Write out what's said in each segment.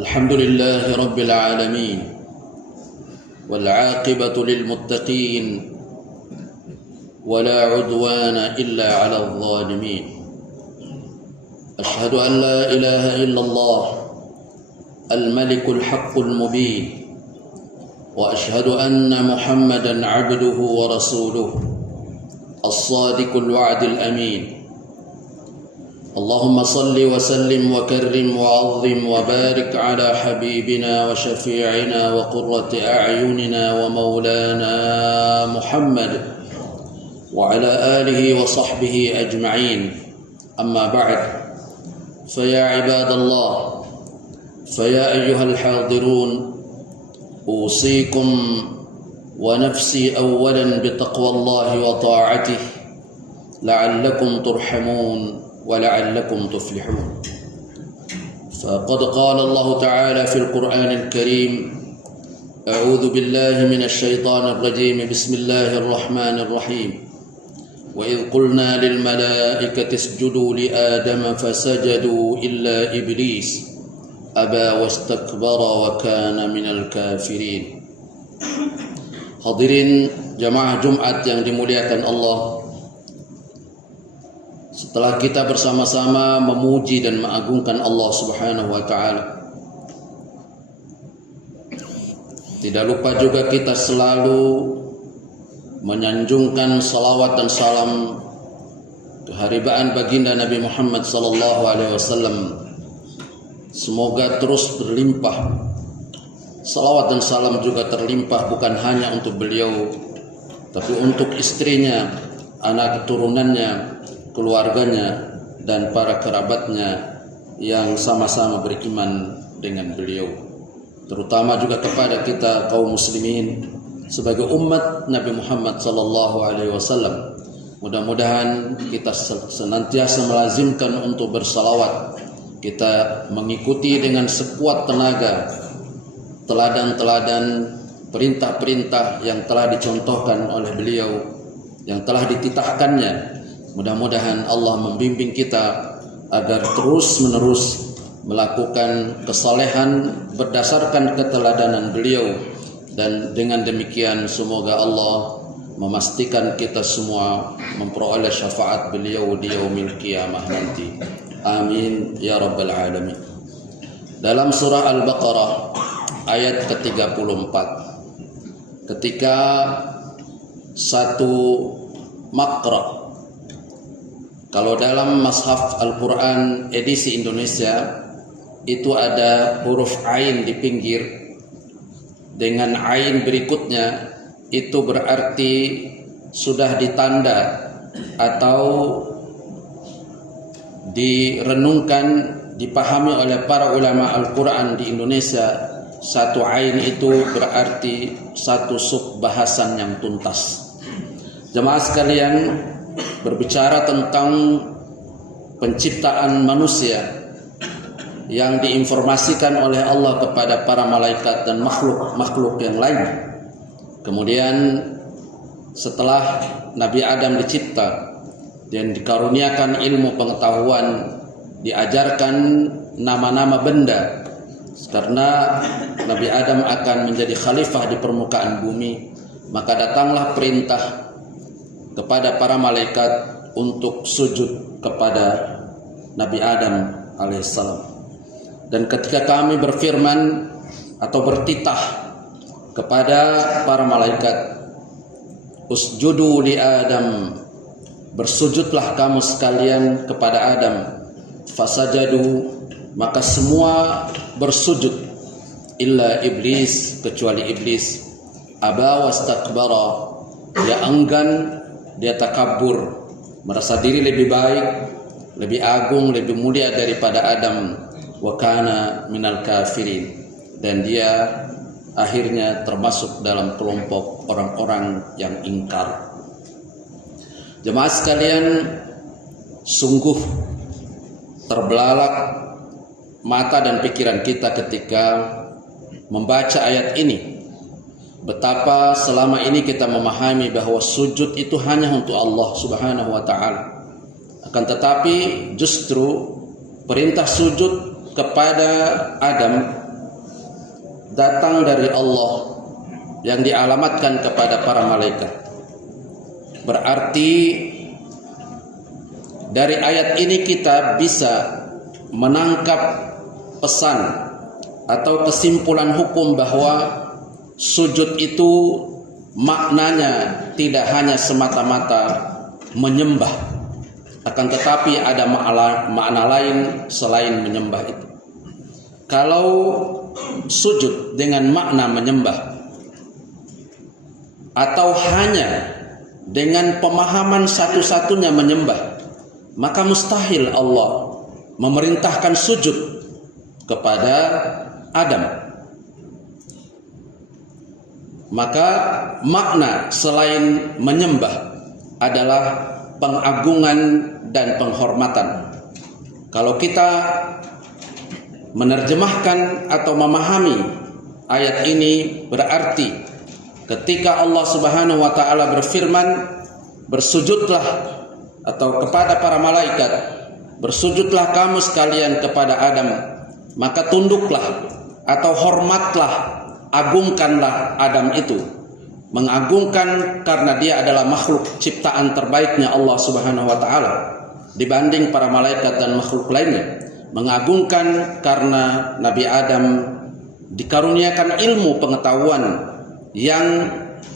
الحمد لله رب العالمين والعاقبة للمتقين ولا عدوان إلا على الظالمين أشهد أن لا إله إلا الله الملك الحق المبين وأشهد أن محمدا عبده ورسوله الصادق الوعد الأمين اللهم صل وسلم وكرم وعظم وبارك على حبيبنا وشفيعنا وقرة أعيننا ومولانا محمد وعلى آله وصحبه أجمعين أما بعد فيا عباد الله فيا أيها الحاضرون أوصيكم ونفسي أولا بتقوى الله وطاعته لعلكم ترحمون ولعلكم تفلحون فقد قال الله تعالى في القرآن الكريم أعوذ بالله من الشيطان الرجيم بسم الله الرحمن الرحيم وإذ قلنا للملائكة اسجدوا لآدم فسجدوا إلا إبليس أبى واستكبر وكان من الكافرين. Hadirin jamaah Jumat yang dimuliakan Allah, setelah kita bersama-sama memuji dan mengagungkan Allah Subhanahu wa taala, tidak lupa juga kita selalu menyanjungkan salawat dan salam keharibaan baginda Nabi Muhammad sallallahu alaihi wasallam. Semoga terus berlimpah salawat dan salam juga terlimpah bukan hanya untuk beliau, tapi untuk istrinya, anak keturunannya, keluarganya, dan para kerabatnya yang sama-sama beriman dengan beliau. Terutama juga kepada kita kaum muslimin sebagai umat Nabi Muhammad sallallahu alaihi wasallam. Mudah-mudahan kita senantiasa melazimkan untuk bersalawat. Kita mengikuti dengan sekuat tenaga teladan-teladan perintah-perintah yang telah dicontohkan oleh beliau, yang telah dititahkannya. Mudah-mudahan Allah membimbing kita agar terus-menerus melakukan kesalehan berdasarkan keteladanan beliau, dan dengan demikian semoga Allah memastikan kita semua memperoleh syafaat beliau di yaumil qiyamah nanti. Amin ya rabbal alamin. Dalam surah Al-Baqarah ayat ke-34, ketika satu makra, kalau dalam Mashaf Al-Quran edisi Indonesia itu ada huruf ain di pinggir, dengan ain berikutnya itu berarti sudah ditanda atau direnungkan, dipahami oleh para ulama Al-Quran di Indonesia. Satu ain itu berarti satu sub bahasan yang tuntas. Jemaah sekalian, berbicara tentang penciptaan manusia yang diinformasikan oleh Allah kepada para malaikat dan makhluk-makhluk yang lain. Kemudian setelah Nabi Adam dicipta dan dikaruniakan ilmu pengetahuan, diajarkan nama-nama benda, karena Nabi Adam akan menjadi khalifah di permukaan bumi, maka datanglah perintah kepada para malaikat untuk sujud kepada Nabi Adam alaihissalam. Dan ketika kami berfirman atau bertitah kepada para malaikat, usjudu li Adam, bersujudlah kamu sekalian kepada Adam, fasajadu, maka semua bersujud, illa iblis, kecuali iblis, aba wastakbara, dia enggan, dia takabur, merasa diri lebih baik, lebih agung, lebih mulia daripada Adam, wa kana minal kafirin, dan dia akhirnya termasuk dalam kelompok orang-orang yang ingkar. Jemaah sekalian, sungguh terbelalak mata dan pikiran kita ketika membaca ayat ini. Betapa selama ini kita memahami bahwa sujud itu hanya untuk Allah Subhanahu wa taala. Akan tetapi justru perintah sujud kepada Adam datang dari Allah yang dialamatkan kepada para malaikat. Berarti dari ayat ini kita bisa menangkap pesan atau kesimpulan hukum bahwa sujud itu maknanya tidak hanya semata-mata menyembah, akan tetapi ada makna lain selain menyembah itu. Kalau sujud dengan makna menyembah atau hanya dengan pemahaman satu-satunya menyembah, maka mustahil Allah memerintahkan sujud kepada Adam. Maka makna selain menyembah adalah pengagungan dan penghormatan. Kalau kita menerjemahkan atau memahami ayat ini, berarti ketika Allah Subhanahu wa taala berfirman, bersujudlah, atau kepada para malaikat, bersujudlah kamu sekalian kepada Adam, maka tunduklah atau hormatlah, agungkanlah Adam itu. Mengagungkan karena dia adalah makhluk ciptaan terbaiknya Allah Subhanahu wa taala dibanding para malaikat dan makhluk lainnya. Mengagungkan karena Nabi Adam dikaruniakan ilmu pengetahuan yang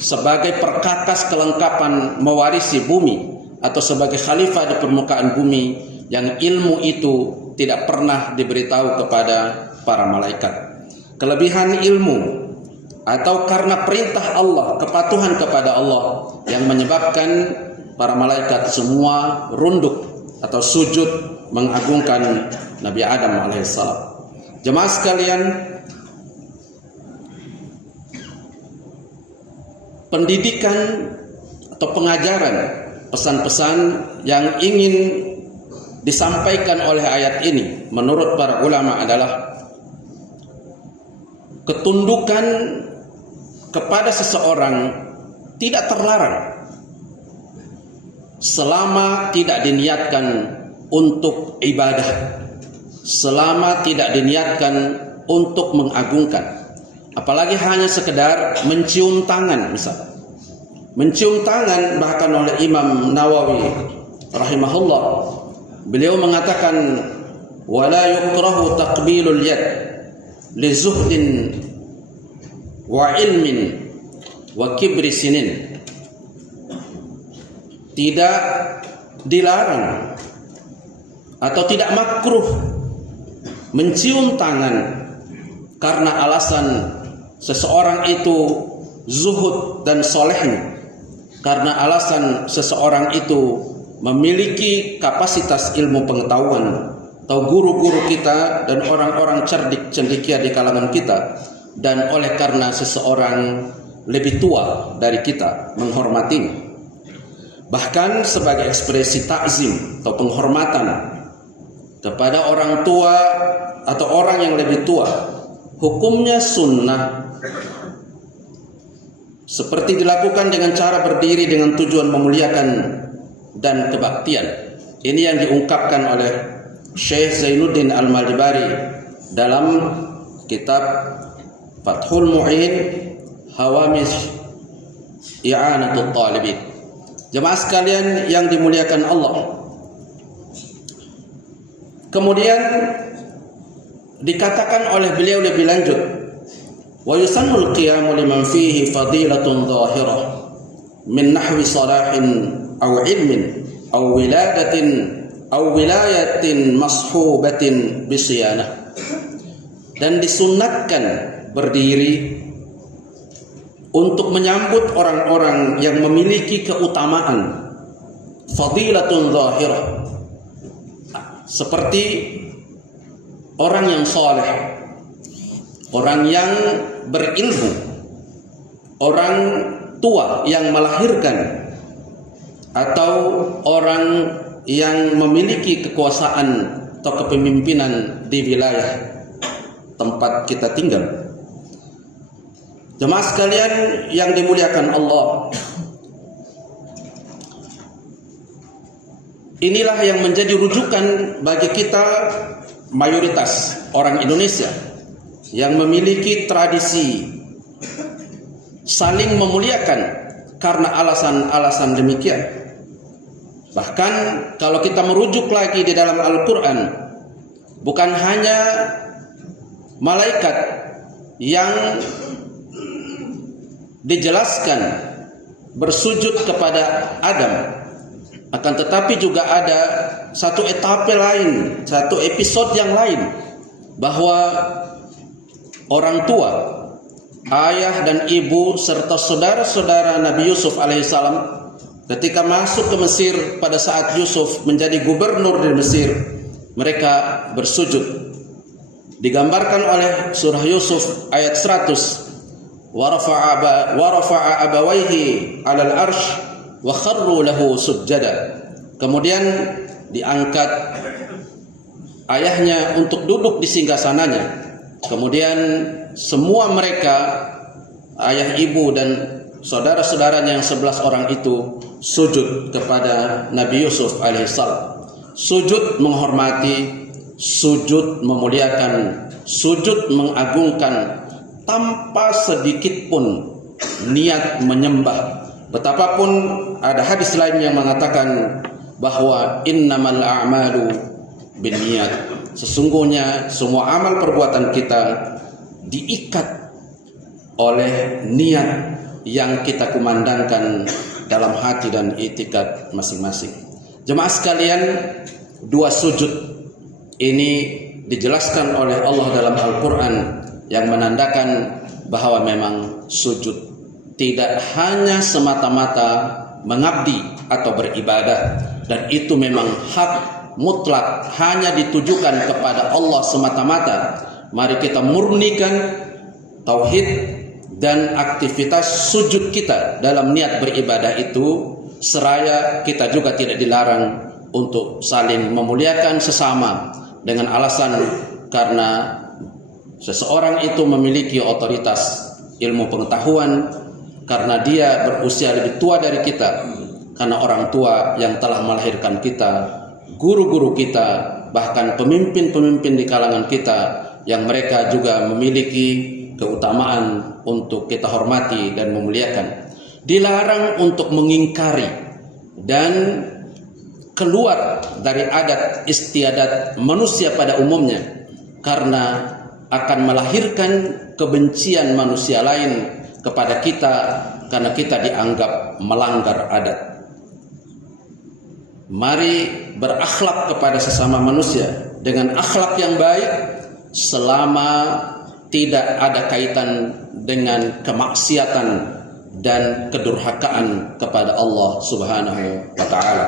sebagai perkakas kelengkapan mewarisi bumi, atau sebagai khalifah di permukaan bumi yang ilmu itu tidak pernah diberitahu kepada para malaikat. Kelebihan ilmu atau karena perintah Allah, kepatuhan kepada Allah yang menyebabkan para malaikat semua runduk atau sujud mengagungkan Nabi Adam alaihissalam. Jemaah sekalian, pendidikan atau pengajaran, pesan-pesan yang ingin disampaikan oleh ayat ini menurut para ulama adalah ketundukan kepada seseorang tidak terlarang selama tidak diniatkan untuk ibadah, selama tidak diniatkan untuk mengagungkan. Apalagi hanya sekedar mencium tangan misalnya. Mencium tangan bahkan oleh Imam Nawawi rahimahullah, beliau mengatakan wala yukrahu taqbilul yad li zuhdin wa ilmin wa kibri sinin. Tidak dilarang atau tidak makruh mencium tangan karena alasan seseorang itu zuhud dan solehnya, karena alasan seseorang itu memiliki kapasitas ilmu pengetahuan, atau guru-guru kita dan orang-orang cerdik cendekia di kalangan kita, dan oleh karena seseorang lebih tua dari kita, menghormatinya. Bahkan sebagai ekspresi takzim atau penghormatan kepada orang tua atau orang yang lebih tua, hukumnya sunnah, seperti dilakukan dengan cara berdiri dengan tujuan memuliakan dan kebaktian. Ini yang diungkapkan oleh Syekh Zainuddin Al-Maldibari dalam kitab Fathul Mu'in Hawamish I'anatul Talibin. Jemaah sekalian yang dimuliakan Allah, kemudian dikatakan oleh beliau lebih lanjut, wa yusannul qiyamu liman fihi fadilatun zahirah min nahwi salahin aw ilmin aw wiladatin aw wilayatin mashubatin bisiyanah. Dan disunnatkan berdiri untuk menyambut orang-orang yang memiliki keutamaan fadilatun zahirah, seperti orang yang soleh, orang yang berilmu, orang tua yang melahirkan, atau orang yang memiliki kekuasaan atau kepemimpinan di wilayah tempat kita tinggal. Jemaah sekalian yang dimuliakan Allah, inilah yang menjadi rujukan bagi kita mayoritas orang Indonesia yang memiliki tradisi saling memuliakan karena alasan-alasan demikian. Bahkan kalau kita merujuk lagi di dalam Al-Quran, bukan hanya malaikat yang dijelaskan bersujud kepada Adam, akan tetapi juga ada satu etape lain, satu episode yang lain, bahwa orang tua, ayah dan ibu serta saudara-saudara Nabi Yusuf alaihissalam ketika masuk ke Mesir pada saat Yusuf menjadi gubernur di Mesir, mereka bersujud. Digambarkan oleh surah Yusuf ayat 100, wa rafa'a abawaihi 'alal arsh wa kharru lahu sujjada. Kemudian diangkat ayahnya untuk duduk di singgasananya. Kemudian semua mereka, ayah, ibu dan saudara-saudaranya yang 11 orang itu sujud kepada Nabi Yusuf alaihissalam. Sujud menghormati, sujud memuliakan, sujud mengagungkan, tanpa sedikit pun niat menyembah. Betapapun ada hadis lain yang mengatakan bahwa innamal a'malu binniyat. Sesungguhnya semua amal perbuatan kita diikat oleh niat yang kita kumandangkan dalam hati dan i'tikad masing-masing. Jemaah sekalian, dua sujud ini dijelaskan oleh Allah dalam Al-Quran yang menandakan bahwa memang sujud tidak hanya semata-mata mengabdi atau beribadah, dan itu memang hak mutlak hanya ditujukan kepada Allah semata-mata. Mari kita murnikan tauhid dan aktivitas sujud kita dalam niat beribadah itu, seraya kita juga tidak dilarang untuk saling memuliakan sesama dengan alasan karena seseorang itu memiliki otoritas ilmu pengetahuan, karena dia berusia lebih tua dari kita, karena orang tua yang telah melahirkan kita, guru-guru kita, bahkan pemimpin-pemimpin di kalangan kita yang mereka juga memiliki keutamaan untuk kita hormati dan memuliakan. Dilarang untuk mengingkari dan keluar dari adat istiadat manusia pada umumnya, karena akan melahirkan kebencian manusia lain kepada kita karena kita dianggap melanggar adat. Mari berakhlak kepada sesama manusia dengan akhlak yang baik selama tidak ada kaitan dengan kemaksiatan dan kedurhakaan kepada Allah Subhanahu wa taala.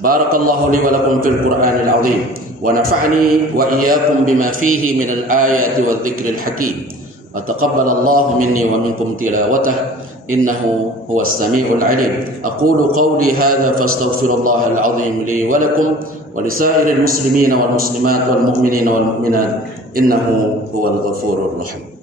Barakallahu li wa lakum fil Qur'anil azim wa nafa'ani wa iyyakum bima fihi minal ayati wadh-dhikril hakim. وتقبل الله مني ومنكم تلاوته إنه هو السميع العليم. أقول قولي هذا فاستغفر الله العظيم لي ولكم ولسائر المسلمين والمسلمات والمؤمنين والمؤمنات إنه هو الغفور الرحيم.